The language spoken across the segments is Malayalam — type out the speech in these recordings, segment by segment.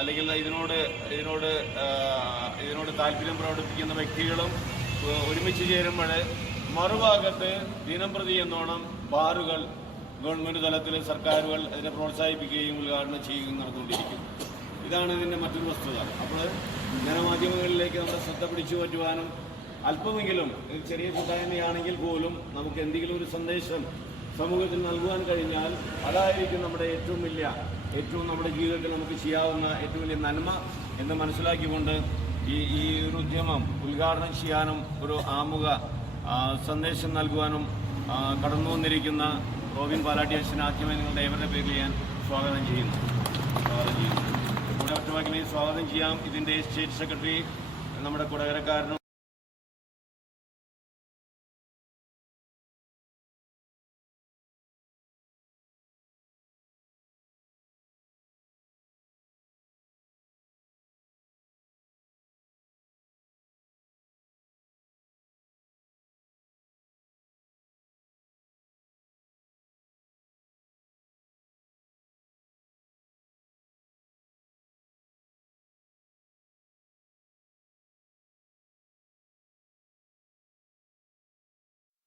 അല്ലെങ്കിൽ ഇതിനോട് താല്പര്യം പ്രകടിപ്പിക്കുന്ന വ്യക്തികളും ഒരുമിച്ച് ചേരുമ്പോൾ മറുഭാഗത്ത് ദിനംപ്രതി എന്നോണം ബാറുകൾ ഗവൺമെൻറ് തലത്തിൽ സർക്കാരുകൾ അതിനെ പ്രോത്സാഹിപ്പിക്കുകയും ഉദ്ഘാടനം ചെയ്യുകയും നടന്നുകൊണ്ടിരിക്കുന്നു. ഇതാണ് ഇതിൻ്റെ മറ്റൊരു വസ്തുത. അപ്പോൾ ജനമാധ്യമങ്ങളിലേക്ക് നമ്മുടെ ശ്രദ്ധ പിടിച്ചു പറ്റുവാനും അല്പമെങ്കിലും ചെറിയ കൂട്ടായ്മയാണെങ്കിൽ പോലും നമുക്ക് എന്തെങ്കിലും ഒരു സന്ദേശം സമൂഹത്തിൽ നൽകുവാൻ കഴിഞ്ഞാൽ അതായിരിക്കും നമ്മുടെ ഏറ്റവും നമ്മുടെ ജീവിതത്തിൽ നമുക്ക് ചെയ്യാവുന്ന ഏറ്റവും വലിയ നന്മ എന്ന് മനസ്സിലാക്കിക്കൊണ്ട് ഈ ഒരു ഉദ്യമം ഉദ്ഘാടനം ചെയ്യാനും ഒരു ആമുഖ സന്ദേശം നൽകുവാനും കടന്നു വന്നിരിക്കുന്ന റോബിൻ പാലാട്ടി അച്ഛനെ ആദ്യമേ നിങ്ങളുടെ ഏവരുടെ പേരിൽ ഞാൻ സ്വാഗതം ചെയ്യുന്നു. ഒറ്റവാക്കിനെ സ്വാഗതം ചെയ്യാം ഇതിൻ്റെ സ്റ്റേറ്റ് സെക്രട്ടറി നമ്മുടെ കൊടകരക്കാരനും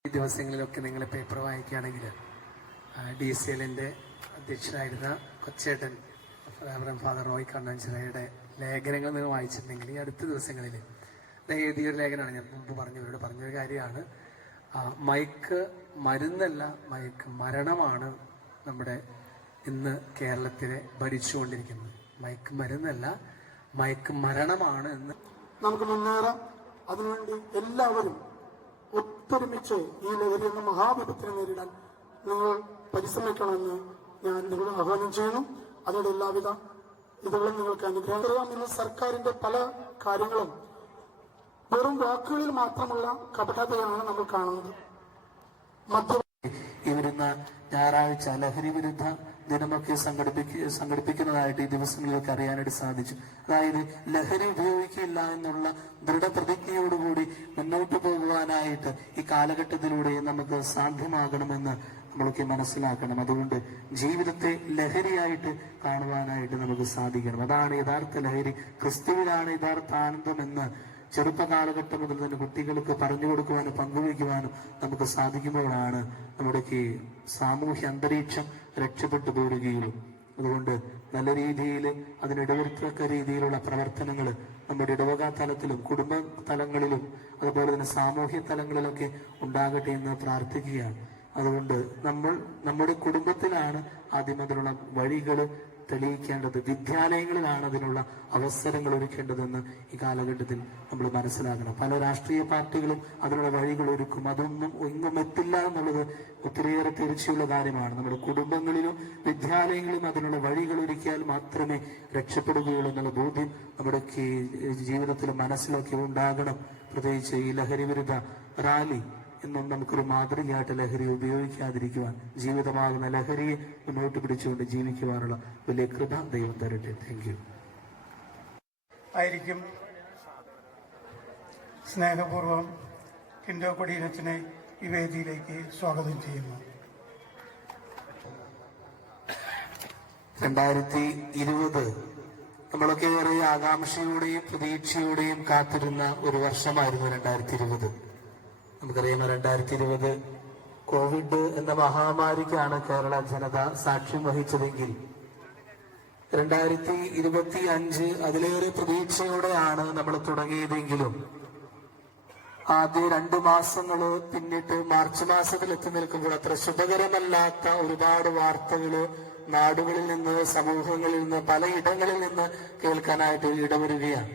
ഈ ദിവസങ്ങളിലൊക്കെ നിങ്ങൾ പേപ്പർ വായിക്കുകയാണെങ്കിൽ DCLന്റെ അധ്യക്ഷനായിരുന്ന കൊച്ചേട്ടൻ ഫാദർ റോയ് കണ്ണാഞ്ചിറയുടെ ലേഖനങ്ങൾ നിങ്ങൾ വായിച്ചിട്ടുണ്ടെങ്കിൽ ഈ അടുത്ത ദിവസങ്ങളിൽ എഴുതിയൊരു ലേഖനമാണ്. ഞാൻ മുമ്പ് പറഞ്ഞൊരു കാര്യമാണ്, മയക്ക് മരുന്നല്ല മയക്ക് മരണമാണ് നമ്മുടെ ഇന്ന് കേരളത്തിലെ ഭരിച്ചുകൊണ്ടിരിക്കുന്നത്. മയക്ക് മരുന്നല്ല മയക്ക് മരണമാണ് എന്ന് നമുക്ക് മുന്നേറാം. അതിനുവേണ്ടി എല്ലാവരും ഒത്തൊരുമിച്ച് ഈ ലഹരി എന്ന മഹാവിപത്തിനെ നേരിടാൻ നിങ്ങൾ പരിശ്രമിക്കണമെന്ന് ഞാൻ നിങ്ങളെ ആഹ്വാനം ചെയ്യുന്നു. അതോടെ എല്ലാവിധ ഇതുകളും നിങ്ങൾക്ക് അനുഗ്രഹം. ഇന്ന് സർക്കാരിന്റെ പല കാര്യങ്ങളും വെറും വാക്കുകളിൽ മാത്രമുള്ള കപടതയാണ് നമ്മൾ കാണുന്നത്. ഈ വരുന്ന ഞായറാഴ്ച ലഹരി വിരുദ്ധ ദിനമൊക്കെ സംഘടിപ്പിക്കുന്നതായിട്ട് ഈ ദിവസങ്ങളിലൊക്കെ അറിയാനായിട്ട് സാധിച്ചു. അതായത് ലഹരി ഉപയോഗിക്കില്ല എന്നുള്ള ദൃഢപ്രതിജ്ഞയോടുകൂടി മുന്നോട്ട് പോകുവാനായിട്ട് ഈ കാലഘട്ടത്തിലൂടെ നമുക്ക് സാധ്യമാകണമെന്ന് നമ്മളൊക്കെ മനസ്സിലാക്കണം. അതുകൊണ്ട് ജീവിതത്തെ ലഹരിയായിട്ട് കാണുവാനായിട്ട് നമുക്ക് സാധിക്കണം. അതാണ് യഥാർത്ഥ ലഹരി. ക്രിസ്തുവിലാണ് യഥാർത്ഥ ആനന്ദമെന്ന് ചെറുപ്പകാലഘട്ടം മുതൽ തന്നെ കുട്ടികൾക്ക് പറഞ്ഞു കൊടുക്കുവാനും പങ്കുവയ്ക്കുവാനും നമുക്ക് സാധിക്കുമ്പോഴാണ് നമ്മുടെ സാമൂഹ്യ അന്തരീക്ഷം രക്ഷപ്പെട്ടു പോരുകയുള്ളൂ. അതുകൊണ്ട് നല്ല രീതിയിൽ അതിനിടവരുത്തക്ക രീതിയിലുള്ള പ്രവർത്തനങ്ങൾ നമ്മുടെ ഇടവക തലത്തിലും കുടുംബ തലങ്ങളിലും അതുപോലെ തന്നെ സാമൂഹ്യ തലങ്ങളിലൊക്കെ ഉണ്ടാകട്ടെ എന്ന് പ്രാർത്ഥിക്കുകയാണ്. അതുകൊണ്ട് നമ്മുടെ കുടുംബത്തിലാണ് ആദ്യം അതിനുള്ള വഴികൾ തെളിയിക്കേണ്ടത്, വിദ്യാലയങ്ങളിലാണ് അതിനുള്ള അവസരങ്ങൾ ഒരുക്കേണ്ടതെന്ന് ഈ കാലഘട്ടത്തിൽ നമ്മൾ മനസ്സിലാക്കണം. പല രാഷ്ട്രീയ പാർട്ടികളും അതിനുള്ള വഴികൾ ഒരുക്കും, അതൊന്നും ഒന്നും എത്തില്ല എന്നുള്ളത് ഒത്തിരിയേറെ തീർച്ചയുള്ള കാര്യമാണ്. നമ്മുടെ കുടുംബങ്ങളിലും വിദ്യാലയങ്ങളിലും അതിനുള്ള വഴികൾ ഒരുക്കിയാൽ മാത്രമേ രക്ഷപ്പെടുകയുള്ളൂ എന്നുള്ള ബോധ്യം നമ്മുടെ ജീവിതത്തിലും മനസ്സിലൊക്കെ ഉണ്ടാകണം. പ്രത്യേകിച്ച് ഈ ലഹരി വിരുദ്ധ റാലി എന്നും നമുക്കൊരു മാതൃകയായിട്ട് ലഹരി ഉപയോഗിക്കാതിരിക്കുവാൻ, ജീവിതമാകുന്ന ലഹരിയെ മുന്നോട്ട് പിടിച്ചുകൊണ്ട് ജീവിക്കുവാനുള്ള വലിയ കൃപ ദൈവം തരട്ടെ. Thank you. ആയിരിക്കും സ്നേഹപൂർവം കിൻഡോ കൊടിയനച്ചനെ ഈ വേദിയിലേക്ക് സ്വാഗതം ചെയ്യുന്നു. 2020 നമ്മളൊക്കെ ഏറെ ആകാംക്ഷയോടെയും പ്രതീക്ഷയോടെയും കാത്തിരുന്ന ഒരു വർഷമായിരുന്നു 2020. നമുക്കറിയാം 2020 കോവിഡ് എന്ന മഹാമാരിക്കാണ് കേരള ജനത സാക്ഷ്യം വഹിച്ചതെങ്കിൽ 2025 അതിലേറെ പ്രതീക്ഷയോടെയാണ് നമ്മൾ തുടങ്ങിയതെങ്കിലും ആദ്യ 2 മാസങ്ങള് പിന്നിട്ട് മാർച്ച് മാസത്തിൽ എത്തി നിൽക്കുമ്പോൾ അത്ര ശുഭകരമല്ലാത്ത ഒരുപാട് വാർത്തകള് നാടുകളിൽ നിന്ന്, സമൂഹങ്ങളിൽ നിന്ന്, പലയിടങ്ങളിൽ നിന്ന് കേൾക്കാനായിട്ട് ഇടവരുകയാണ്.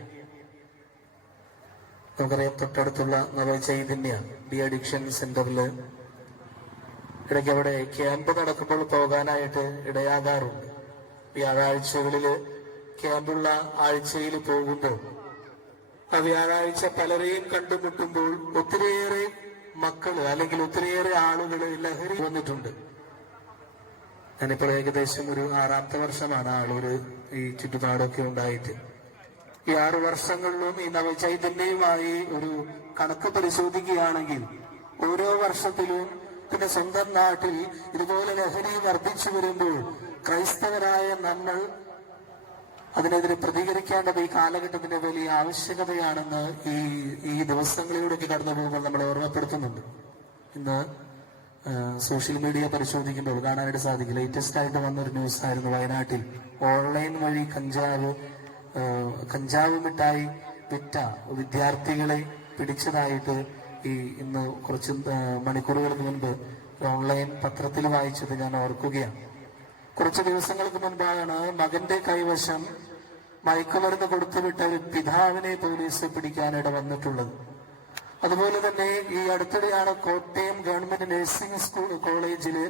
നമുക്കറിയാം തൊട്ടടുത്തുള്ള നവചൈതന്യ ഡി അഡിക്ഷൻ സെന്ററിൽ ഇടയ്ക്ക് അവിടെ ക്യാമ്പ് നടക്കുമ്പോൾ പോകാനായിട്ട് ഇടയാകാറുണ്ട്. വ്യാഴാഴ്ചകളില് ക്യാമ്പുള്ള ആഴ്ചയിൽ പോകുമ്പോൾ ആ വ്യാഴാഴ്ച പലരെയും കണ്ടുമുട്ടുമ്പോൾ ഒത്തിരിയേറെ മക്കള് അല്ലെങ്കിൽ ഒത്തിരിയേറെ ആളുകള് ലഹരി വന്നിട്ടുണ്ട്. ഞാനിപ്പോൾ ഏകദേശം ഒരു 6ാമത്തെ വർഷമാണ് ആളൂര് ഈ ചുറ്റുപാടൊക്കെ ഉണ്ടായിട്ട്. ഈ 6 വർഷങ്ങളിലും ഈ നവചൈതന്യവുമായി ഒരു കണക്ക് പരിശോധിക്കുകയാണെങ്കിൽ ഓരോ വർഷത്തിലും പിന്നെ സ്വന്തം നാട്ടിൽ ഇതുപോലെ ലഹരി വർദ്ധിച്ചു വരുമ്പോൾ ക്രൈസ്തവരായ നമ്മൾ അതിനെതിരെ പ്രതികരിക്കേണ്ടത് ഈ കാലഘട്ടത്തിന്റെ വലിയ ആവശ്യകതയാണെന്ന് ഈ ദിവസങ്ങളിലൂടെയൊക്കെ കടന്നു പോകുമ്പോൾ നമ്മളെ ഓർമ്മപ്പെടുത്തുന്നുണ്ട്. ഇന്ന് സോഷ്യൽ മീഡിയ പരിശോധിക്കുമ്പോൾ കാണാനായിട്ട് സാധിക്കും. ലേറ്റസ്റ്റ് ആയിട്ട് വന്നൊരു ന്യൂസ് ആയിരുന്നു. വയനാട്ടിൽ ഓൺലൈൻ വഴി കഞ്ചാവ് മിഠായി വിറ്റ വിദ്യാർത്ഥികളെ പിടിച്ചതായിട്ട് ഇന്ന് കുറച്ച് മണിക്കൂറുകൾക്ക് മുൻപ് ഓൺലൈൻ പത്രത്തിൽ വായിച്ചത് ഞാൻ ഓർക്കുകയാണ്. കുറച്ച് ദിവസങ്ങൾക്ക് മുൻപാണ് മകന്റെ കൈവശം മയക്കുമരുന്ന് കൊടുത്തുവിട്ട ഒരു പിതാവിനെ പോലീസ് പിടിക്കാനിട വന്നിട്ടുള്ളത്. അതുപോലെ തന്നെ ഈ അടുത്തിടെയാണ് കോട്ടയം ഗവൺമെന്റ് നഴ്സിംഗ് കോളേജില്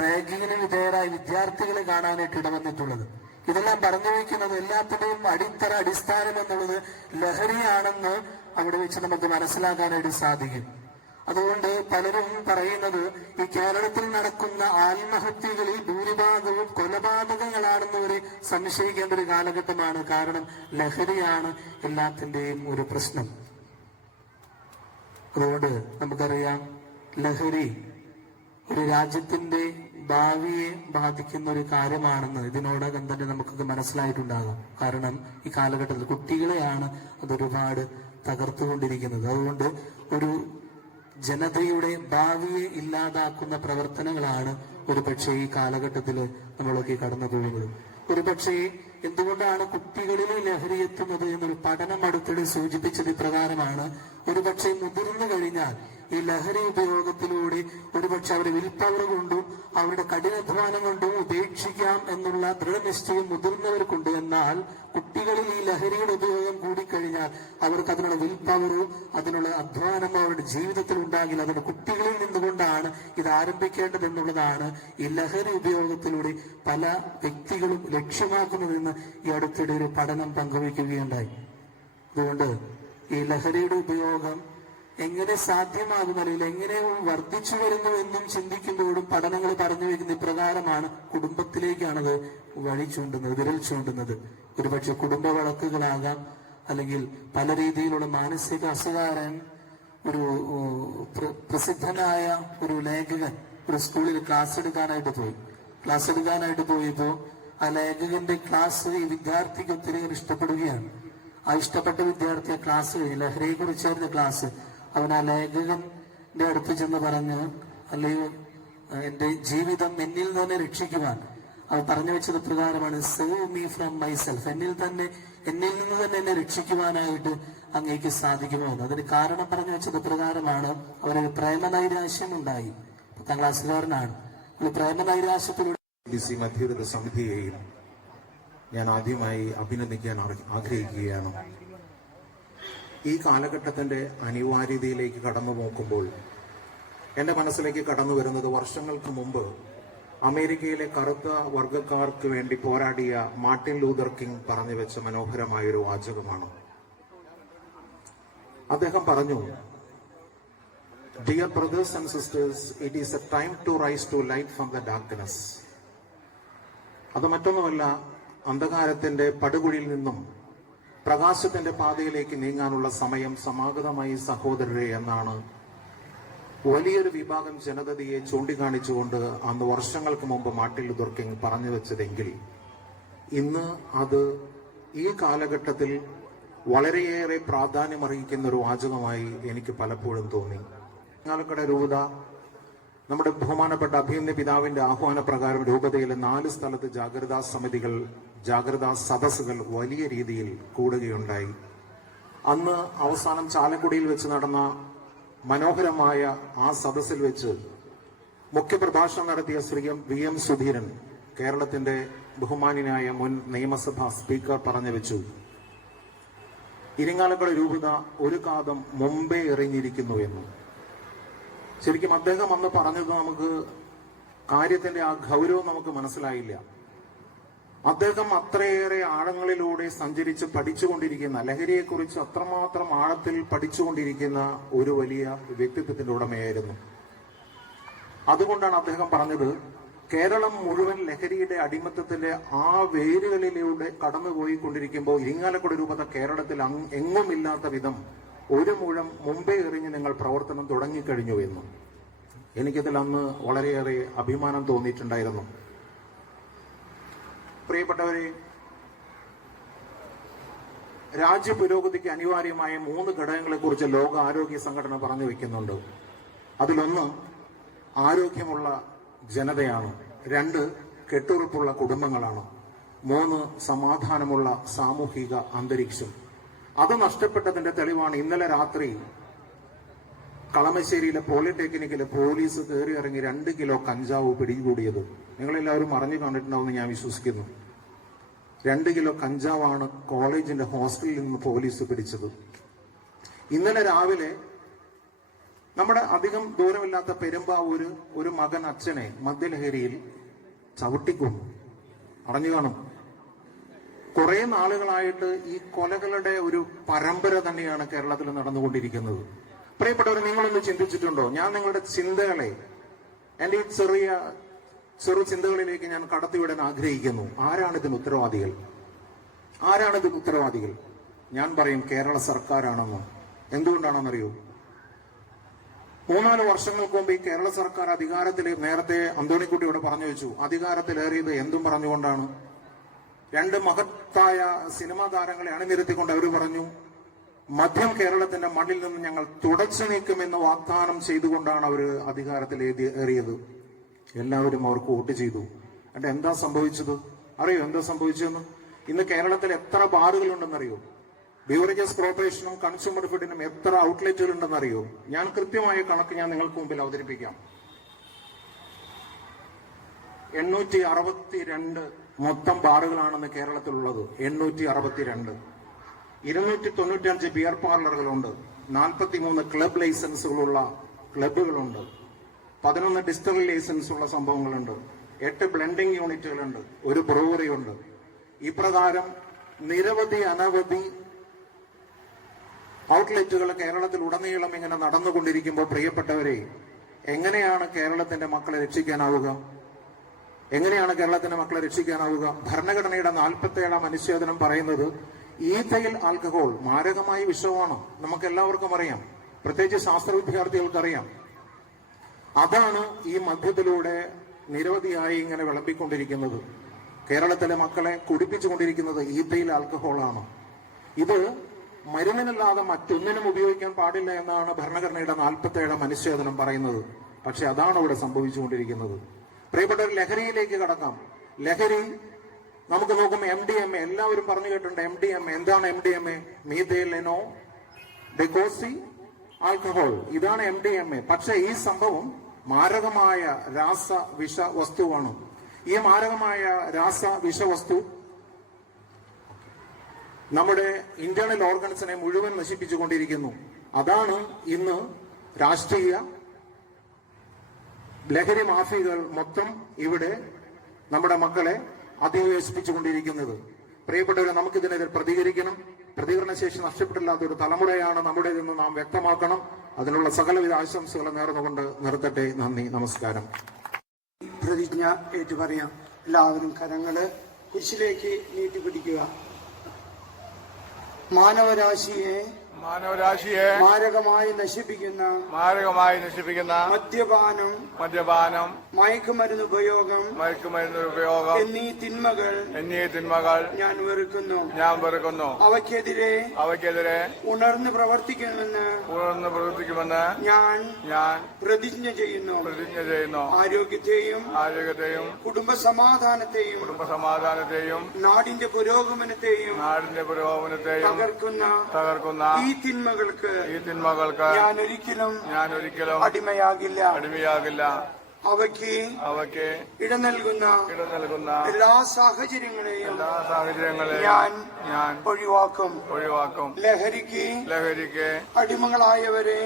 റാഗിങ്ങിന് വിധേയരായ വിദ്യാർത്ഥികളെ കാണാനായിട്ട് ഇടവന്നിട്ടുള്ളത്. ഇതെല്ലാം പറഞ്ഞു വയ്ക്കുന്നത് എല്ലാത്തിന്റെയും അടിസ്ഥാനം എന്നുള്ളത് ലഹരിയാണെന്ന് അവിടെ വെച്ച് നമുക്ക് മനസ്സിലാക്കാനായിട്ട് സാധിക്കും. അതുകൊണ്ട് പലരും പറയുന്നത് ഈ കേരളത്തിൽ നടക്കുന്ന ആത്മഹത്യകളിൽ ഭൂരിഭാഗവും കൊലപാതകങ്ങളാണെന്ന് വരെ സംശയിക്കേണ്ട ഒരു കാലഘട്ടമാണ്. കാരണം ലഹരിയാണ് എല്ലാത്തിന്റെയും ഒരു പ്രശ്നം. അതുകൊണ്ട് നമുക്കറിയാം, ലഹരി ഒരു രാജ്യത്തിന്റെ ഭാവിയെ ബാധിക്കുന്ന ഒരു കാര്യമാണെന്ന് ഇതിനോടകം തന്നെ നമുക്കൊക്കെ മനസ്സിലായിട്ടുണ്ടാകും. കാരണം ഈ കാലഘട്ടത്തിൽ കുട്ടികളെയാണ് അതൊരുപാട് തകർത്തുകൊണ്ടിരിക്കുന്നത്. അതുകൊണ്ട് ഒരു ജനതയുടെ ഭാവിയെ ഇല്ലാതാക്കുന്ന പ്രവർത്തനങ്ങളാണ് ഒരുപക്ഷെ ഈ കാലഘട്ടത്തിൽ നമ്മളൊക്കെ കടന്നു പോകുന്നത്. ഒരുപക്ഷെ എന്തുകൊണ്ടാണ് കുട്ടികളിൽ ലഹരി എത്തുന്നത് എന്നൊരു പഠനം അടുത്തിടെ സൂചിപ്പിച്ചത് ഇപ്രകാരമാണ്. ഒരുപക്ഷെ മുതിർന്നു കഴിഞ്ഞാൽ ഈ ലഹരി ഉപയോഗത്തിലൂടെ ഒരുപക്ഷെ അവരുടെ വിൽ പവർ കൊണ്ടും അവരുടെ കഠിനാധ്വാനം കൊണ്ടും ഉപേക്ഷിക്കാം എന്നുള്ള ദൃഢനിശ്ചയം മുതിർന്നവർക്കുണ്ട്. എന്നാൽ കുട്ടികളിൽ ഈ ലഹരിയുടെ ഉപയോഗം കൂടിക്കഴിഞ്ഞാൽ അവർക്ക് അതിനുള്ള വിൽ പവറോ അതിനുള്ള അധ്വാനമോ അവരുടെ ജീവിതത്തിൽ ഉണ്ടാകില്ല. അതുകൊണ്ട് കുട്ടികളിൽ നിന്നുകൊണ്ടാണ് ഇത് ആരംഭിക്കേണ്ടതെന്നുള്ളതാണ് ഈ ലഹരി ഉപയോഗത്തിലൂടെ പല വ്യക്തികളും ലക്ഷ്യമാക്കുന്നതെന്ന് ഈ അടുത്തിടെ ഒരു പഠനം പങ്കുവയ്ക്കുകയുണ്ടായി. അതുകൊണ്ട് ഈ ലഹരിയുടെ ഉപയോഗം എങ്ങനെ സാധ്യമാകും, അല്ലെങ്കിൽ എങ്ങനെ വർദ്ധിച്ചു വരുന്നു എന്നും ചിന്തിക്കുമ്പോഴും പഠനങ്ങൾ പറഞ്ഞു വയ്ക്കുന്ന ഇപ്രകാരമാണ്. കുടുംബത്തിലേക്കാണത് വഴി ചൂണ്ടുന്നത്, വിരൽ ചൂണ്ടുന്നത്. ഒരുപക്ഷെ കുടുംബ വഴക്കുകളാകാം, അല്ലെങ്കിൽ പല രീതിയിലുള്ള മാനസിക അസുഖാരൻ. ഒരു പ്രസിദ്ധനായ ഒരു ലേഖകൻ ഒരു സ്കൂളിൽ ക്ലാസ് എടുക്കാനായിട്ട് പോയപ്പോ ആ ലേഖകന്റെ ക്ലാസ് ഈ വിദ്യാർത്ഥിക്ക് ഒത്തിരി ഇഷ്ടപ്പെടുകയാണ്. ആ ഇഷ്ടപ്പെട്ട വിദ്യാർത്ഥി ആ ക്ലാസ് കഴിഞ്ഞ് ലഹരിയെ കുറിച്ചായിരുന്ന ക്ലാസ്. അവൻ ആ ലേഖകന്റെ അടുത്ത് ചെന്ന് പറഞ്ഞ്, അല്ലയോ എന്റെ ജീവിതം എന്നിൽ തന്നെ രക്ഷിക്കുവാൻ അവൻ പറഞ്ഞു വെച്ചത് പ്രകാരമാണ്, സേവ് മീ ഫ്രം മൈസെൽഫ്. എന്നിൽ നിന്ന് തന്നെ എന്നെ രക്ഷിക്കുവാനായിട്ട് അങ്ങേക്ക് സാധിക്കുമോ എന്ന്. അതിന് കാരണം പറഞ്ഞു വെച്ചത് പ്രകാരമാണ്, അവരൊരു പ്രേമനൈരാശ്യം ഉണ്ടായി. 10ാം ക്ലാസ്സുകാരനാണ്. ഒരു പ്രേമനൈരാശ്യത്തിലൂടെ മധ്യവിരുദ്ധ സമിതിയെയും ഞാൻ ആദ്യമായി അഭിനന്ദിക്കാൻ ആഗ്രഹിക്കുകയാണ്. ഈ കാലഘട്ടത്തിന്റെ അനിവാര്യതയിലേക്ക് കടന്നു നോക്കുമ്പോൾ എന്റെ മനസ്സിലേക്ക് കടന്നു വരുന്നത് വർഷങ്ങൾക്ക് മുമ്പ് അമേരിക്കയിലെ കറുത്ത വർഗക്കാർക്ക് വേണ്ടി പോരാടിയ മാർട്ടിൻ ലൂതർ കിങ് പറഞ്ഞു വെച്ച മനോഹരമായൊരു വാചകമാണ്. അദ്ദേഹം പറഞ്ഞു, dear brothers and sisters, it is a time to rise to light from the darkness. അത് മറ്റൊന്നുമല്ല, അന്ധകാരത്തിന്റെ പടുകുഴിയിൽ നിന്നും പ്രകാശത്തിന്റെ പാതയിലേക്ക് നീങ്ങാനുള്ള സമയം സമാഗതമായി സഹോദരരെ എന്നാണ് വലിയൊരു വിഭാഗം ജനതയെ ചൂണ്ടിക്കാണിച്ചുകൊണ്ട് അന്ന് വർഷങ്ങൾക്ക് മുമ്പ് മാർട്ടിൻ ലൂതർ കിങ് പറഞ്ഞു വെച്ചതെങ്കിൽ ഇന്ന് അത് ഈ കാലഘട്ടത്തിൽ വളരെയേറെ പ്രാധാന്യമർഹിക്കുന്ന ഒരു വാചകമായി എനിക്ക് പലപ്പോഴും തോന്നി. പാലക്കാട് രൂപത നമ്മുടെ ബഹുമാനപ്പെട്ട അഭിനന്ദ പിതാവിന്റെ ആഹ്വാനപ്രകാരം രൂപതയിലെ 4 സ്ഥലത്ത് ജാഗ്രതാ സദസ്സുകൾ വലിയ രീതിയിൽ കൂടുകയുണ്ടായി. അന്ന് അവസാനം ചാലക്കുടിയിൽ വെച്ച് നടന്ന മനോഹരമായ ആ സദസ്സിൽ വെച്ച് മുഖ്യപ്രഭാഷണം നടത്തിയ ശ്രീ VM സുധീരൻ, കേരളത്തിന്റെ ബഹുമാന്യനായ മുൻ നിയമസഭാ സ്പീക്കർ, പറഞ്ഞു വെച്ചു, ഇരിങ്ങാലക്കുട രൂപത ഒരു കാതം മുമ്പേ എറിഞ്ഞിരിക്കുന്നു എന്ന്. ശരിക്കും അദ്ദേഹം അന്ന് പറഞ്ഞത് നമുക്ക് കാര്യത്തിന്റെ ആ ഗൗരവം നമുക്ക് മനസ്സിലായില്ല. അദ്ദേഹം അത്രയേറെ ആഴങ്ങളിലൂടെ സഞ്ചരിച്ച് പഠിച്ചുകൊണ്ടിരിക്കുന്ന, ലഹരിയെക്കുറിച്ച് അത്രമാത്രം ആഴത്തിൽ പഠിച്ചുകൊണ്ടിരിക്കുന്ന ഒരു വലിയ വ്യക്തിത്വത്തിന്റെ ഉടമയായിരുന്നു. അതുകൊണ്ടാണ് അദ്ദേഹം പറഞ്ഞത്, കേരളം മുഴുവൻ ലഹരിയുടെ അടിമത്തത്തിന്റെ ആ വേരുകളിലൂടെ കടന്നുപോയിക്കൊണ്ടിരിക്കുമ്പോൾ ഇരിങ്ങാലക്കുട രൂപത കേരളത്തിൽ എങ്ങുമില്ലാത്ത വിധം ഒരു മുഴം മുമ്പേ എറിഞ്ഞ് നിങ്ങൾ പ്രവർത്തനം തുടങ്ങിക്കഴിഞ്ഞു എന്ന്. എനിക്കതിൽ അന്ന് വളരെയേറെ അഭിമാനം തോന്നിയിട്ടുണ്ടായിരുന്നു. പ്രിയപ്പെട്ടവരെ, രാജ്യ പുരോഗതിക്ക് അനിവാര്യമായ 3 ഘടകങ്ങളെക്കുറിച്ച് ലോക ആരോഗ്യ സംഘടന പറഞ്ഞു വെക്കുന്നുണ്ട്. അതിലൊന്ന് ആരോഗ്യമുള്ള ജനതയാണ്, 2 കെട്ടുറപ്പുള്ള കുടുംബങ്ങളാണ്, 3 സമാധാനമുള്ള സാമൂഹിക അന്തരീക്ഷം. അത് നഷ്ടപ്പെട്ടതിന്റെ തെളിവാണ് ഇന്നലെ രാത്രി കളമശ്ശേരിയിലെ പോളിടെക്നിക്കിലെ പോലീസ് കയറി ഇറങ്ങി 2 കിലോ കഞ്ചാവ് പിടികൂടിയത്. നിങ്ങളെല്ലാവരും അറിഞ്ഞു കണ്ടിട്ടുണ്ടാവുമെന്ന് ഞാൻ വിശ്വസിക്കുന്നു. 2 കിലോ കഞ്ചാവാണ് കോളേജിന്റെ ഹോസ്റ്റലിൽ നിന്ന് പോലീസ് പിടിച്ചത്. ഇന്നലെ രാവിലെ നമ്മുടെ അധികം ദൂരമില്ലാത്ത പെരുമ്പാവൂര് ഒരു മകൻ അച്ഛനെ മദ്യലഹരിയിൽ ചവിട്ടിക്കൊന്നു. അറിഞ്ഞു കാണും. കുറെ നാളുകളായിട്ട് ഈ കൊലകളുടെ ഒരു പരമ്പര തന്നെയാണ് കേരളത്തിൽ നടന്നുകൊണ്ടിരിക്കുന്നത്. പ്രിയപ്പെട്ടവർ, നിങ്ങളൊന്ന് ചിന്തിച്ചിട്ടുണ്ടോ? ഞാൻ നിങ്ങളുടെ ചിന്തകളെ, എന്റെ ഈ ചെറു ചിന്തകളിലേക്ക് ഞാൻ കടത്തിവിടാൻ ആഗ്രഹിക്കുന്നു. ആരാണിതിന് ഉത്തരവാദികൾ? ആരാണിതിന് ഉത്തരവാദികൾ? ഞാൻ പറയും കേരള സർക്കാരാണെന്ന്. എന്തുകൊണ്ടാണെന്നറിയോ? 3-4 വർഷങ്ങൾക്ക് മുമ്പ് ഈ കേരള സർക്കാർ അധികാരത്തിൽ, നേരത്തെ അന്തോണിക്കുട്ടി ഇവിടെ പറഞ്ഞു വെച്ചു, അധികാരത്തിലേറിയത് എന്തും പറഞ്ഞുകൊണ്ടാണ്. 2 മഹത്തായ സിനിമാ താരങ്ങളെ അണിനിരത്തിക്കൊണ്ട് അവർ പറഞ്ഞു, മധ്യം കേരളത്തിന്റെ മണ്ണിൽ നിന്ന് ഞങ്ങൾ തുടച്ചു നീക്കുമെന്ന് വാഗ്ദാനം ചെയ്തുകൊണ്ടാണ് അവർ അധികാരത്തിൽ ഏറിയത്. എല്ലാവരും അവർക്ക് വോട്ട് ചെയ്തു. എന്നിട്ട് എന്താ സംഭവിച്ചത് അറിയോ? എന്താ സംഭവിച്ചതെന്ന്? ഇന്ന് കേരളത്തിൽ എത്ര ബാറുകൾ ഉണ്ടെന്നറിയോ? ബീവറേജസ് കോർപ്പറേഷനും കൺസ്യൂമർ ഫെഡിനും എത്ര ഔട്ട്ലെറ്റുകൾ ഉണ്ടെന്നറിയോ? ഞാൻ കൃത്യമായ കണക്ക് ഞാൻ നിങ്ങൾക്ക് മുമ്പിൽ അവതരിപ്പിക്കാം. 862 മൊത്തം ബാറുകളാണെന്ന് കേരളത്തിലുള്ളത്. 862. 295 ബിയർ പാർലറുകളുണ്ട്. 43 ക്ലബ് ലൈസൻസുകളുള്ള ക്ലബുകളുണ്ട്. 11 ഡിസ്റ്റിലറി ലൈസൻസ് ഉള്ള സംഭവങ്ങളുണ്ട്. 8 ബ്ലെൻഡിംഗ് യൂണിറ്റുകളുണ്ട്. ഒരു ബ്രൂവറി ഉണ്ട്. ഇപ്രകാരം അനവധി ഔട്ട്ലെറ്റുകൾ കേരളത്തിൽ ഉടനീളം ഇങ്ങനെ നടന്നുകൊണ്ടിരിക്കുമ്പോൾ, പ്രിയപ്പെട്ടവരെ, എങ്ങനെയാണ് കേരളത്തിന്റെ മക്കളെ രക്ഷിക്കാനാവുക? എങ്ങനെയാണ് കേരളത്തിന്റെ മക്കളെ രക്ഷിക്കാനാവുക? ഭരണഘടനയുടെ 47-ാം അനുച്ഛേദനം പറയുന്നത് ഈഥൈൽ ആൽക്കഹോൾ മാരകമായ വിഷമാണ്. നമുക്ക് എല്ലാവർക്കും അറിയാം, പ്രത്യേകിച്ച് ശാസ്ത്ര വിദ്യാർത്ഥികൾക്കറിയാം. അതാണ് ഈ മദ്യത്തിലൂടെ നിരവധിയായി ഇങ്ങനെ വിളമ്പിക്കൊണ്ടിരിക്കുന്നത്. കേരളത്തിലെ മക്കളെ കുടിപ്പിച്ചുകൊണ്ടിരിക്കുന്നത് ഈഥൈൽ ആൽക്കഹോളാണ്. ഇത് മരുന്നിനല്ലാതെ മറ്റൊന്നിനും ഉപയോഗിക്കാൻ പാടില്ല എന്നാണ് ഭരണഘടനയുടെ 47-ാം അനുച്ഛേദനം പറയുന്നത്. പക്ഷെ അതാണ് ഇവിടെ സംഭവിച്ചുകൊണ്ടിരിക്കുന്നത്. പ്രിയപ്പെട്ടവർ, ലഹരിയിലേക്ക് കടക്കാം. ലഹരി നമുക്ക് നോക്കുമ്പോൾ MDMA എല്ലാവരും പറഞ്ഞു കേട്ടിട്ടുണ്ട്. MDMA എന്താണ്? MDMA മീഥൈൽ എനോ ഡെക്കോസി ആൽക്കഹോൾ, ഇതാണ് MDMA. പക്ഷെ ഈ സംഭവം മാരകമായ രാസവിഷ വസ്തുവാണ്. ഈ മാരകമായ രാസവിഷവസ്തു നമ്മുടെ ഇന്റേണൽ ഓർഗൻസിനെ മുഴുവൻ നശിപ്പിച്ചുകൊണ്ടിരിക്കുന്നു. അതാണ് ഇന്ന് രാഷ്ട്രീയ ലഹരി മാഫിയകൾ മൊത്തം ഇവിടെ നമ്മുടെ മക്കളെ അധിവസിപ്പിച്ചുകൊണ്ടിരിക്കുന്നത്. പ്രിയപ്പെട്ടവരെ, നമുക്കിതിനെതിരെ പ്രതികരിക്കണം. പ്രതികരണശേഷി നഷ്ടപ്പെട്ടില്ലാത്ത ഒരു തലമുറയാണ് നമ്മുടേതെന്ന് നാം വ്യക്തമാക്കണം. അതിനുള്ള സകലവിധ ആശംസകൾ നേർന്നുകൊണ്ട് നിർത്തട്ടെ. നന്ദി, നമസ്കാരം. പ്രതിജ്ഞ ഏറ്റുപറയാം. എല്ലാവരും കരങ്ങള് കുരിശിലേക്ക് നീട്ടിപ്പിടിക്കുക. മാനവരാശിയെ മാരകമായി നശിപ്പിക്കുന്ന മദ്യപാനം മയക്കുമരുന്ന് ഉപയോഗം എന്നീ തിന്മകൾ ഞാൻ വെറുക്കുന്നു. അവയ്ക്കെതിരെ ഉണർന്ന് പ്രവർത്തിക്കുമെന്ന് ഞാൻ പ്രതിജ്ഞ ചെയ്യുന്നു. ആരോഗ്യത്തെയും കുടുംബ സമാധാനത്തെയും നാടിന്റെ പുരോഗമനത്തെയും തകർക്കുന്ന ഈ തിന്മകൾക്ക് ഞാൻ ഒരിക്കലും അടിമയാകില്ല. അവയ്ക്ക് ഇട നൽകുന്ന എല്ലാ സാഹചര്യങ്ങളെയും ഞാൻ ഒഴിവാക്കും. ലഹരിക്ക് അടിമകളായവരെ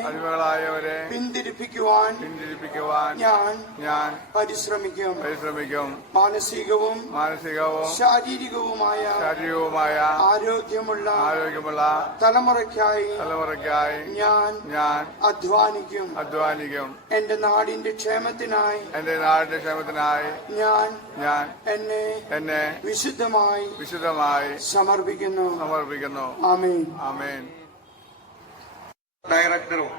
പിന്തിരിപ്പിക്കുവാൻ ഞാൻ പരിശ്രമിക്കും. മാനസികവും ശാരീരികവുമായ ആരോഗ്യമുള്ള തലമുറയ്ക്കായി ഞാൻ അധ്വാനിക്കും. എന്റെ നാടിന്റെ ക്ഷേമത്തിനായി ഞാൻ എന്നെ വിശുദ്ധമായി സമർപ്പിക്കുന്നു. ആമേൻ. ഡയറക്ടറും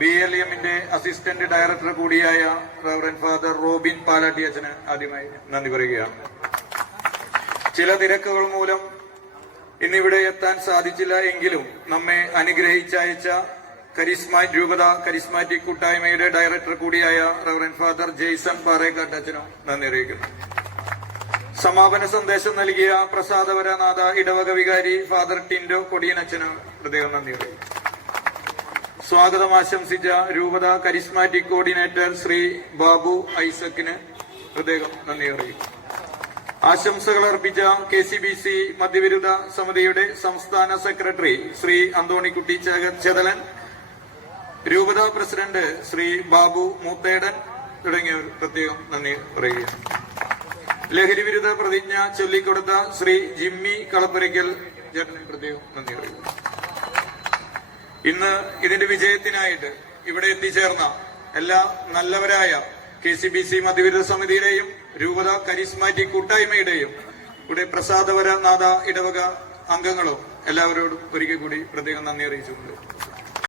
BLM-ന്റെ അസിസ്റ്റന്റ് ഡയറക്ടർ കൂടിയായ റവറന്റ് ഫാദർ റോബിൻ പാലാട്ടി അച്ഛന് ആദ്യമായി നന്ദി പറയുകയാണ്. ചില തിരക്കുകൾ മൂലം ഇന്നിവിടെ എത്താൻ സാധിച്ചില്ല എങ്കിലും നമ്മെ അനുഗ്രഹിച്ചയച്ച രൂപത കരിസ്മാറ്റിക് കൂട്ടായ്മയുടെ ഡയറക്ടർ കൂടിയായ റവറൻഡ് ഫാദർ ജെയ്സൺ പാറേക്കാട്ട് അച്ഛനും നന്ദി അറിയിക്കുന്നു. സമാപന സന്ദേശം നൽകിയ പ്രസാദവരനാഥ ഇടവക വികാരി ഫാദർ ടിൻഡോ കൊടിയനച്ഛനും പ്രത്യേകം നന്ദി അറിയിക്കുന്നു. സ്വാഗതം ആശംസിച്ച രൂപത കരിസ്മാറ്റിക് കോർഡിനേറ്റർ ശ്രീ ബാബു ഐസക്കിന് പ്രത്യേകം നന്ദി അറിയിക്കുന്നു. ആശംസകൾ അർപ്പിച്ച KCBC മദ്യവിരുദ്ധ സമിതിയുടെ സംസ്ഥാന സെക്രട്ടറി ശ്രീ അന്തോണിക്കുട്ടി ചെതലൻ, രൂപത പ്രസിഡന്റ് ശ്രീ ബാബു മൂത്തേടൻ തുടങ്ങിയവർ പ്രത്യേകം നന്ദി പറയുകയാണ്. ലഹരി വിരുദ്ധ പ്രതിജ്ഞ ചൊല്ലിക്കൊടുത്ത ശ്രീ ജിമ്മി കളപ്പുരയ്ക്കൽ ചേട്ടന് പ്രത്യേകം നന്ദി പറയുന്നു. ഇന്ന് ഇതിന്റെ വിജയത്തിനായിട്ട് ഇവിടെ എത്തിച്ചേർന്ന എല്ലാ നല്ലവരായ KCBC മദ്യവിരുദ്ധ സമിതിയുടെയും രൂപത കരിസ്മാറ്റിക് കൂട്ടായ്മയുടെയും ഇവിടെ പ്രസാദവരനാഥ ഇടവക അംഗങ്ങളും എല്ലാവരോടും ഒരിക്കൽ കൂടി പ്രത്യേകം നന്ദി അറിയിച്ചുകൊണ്ട്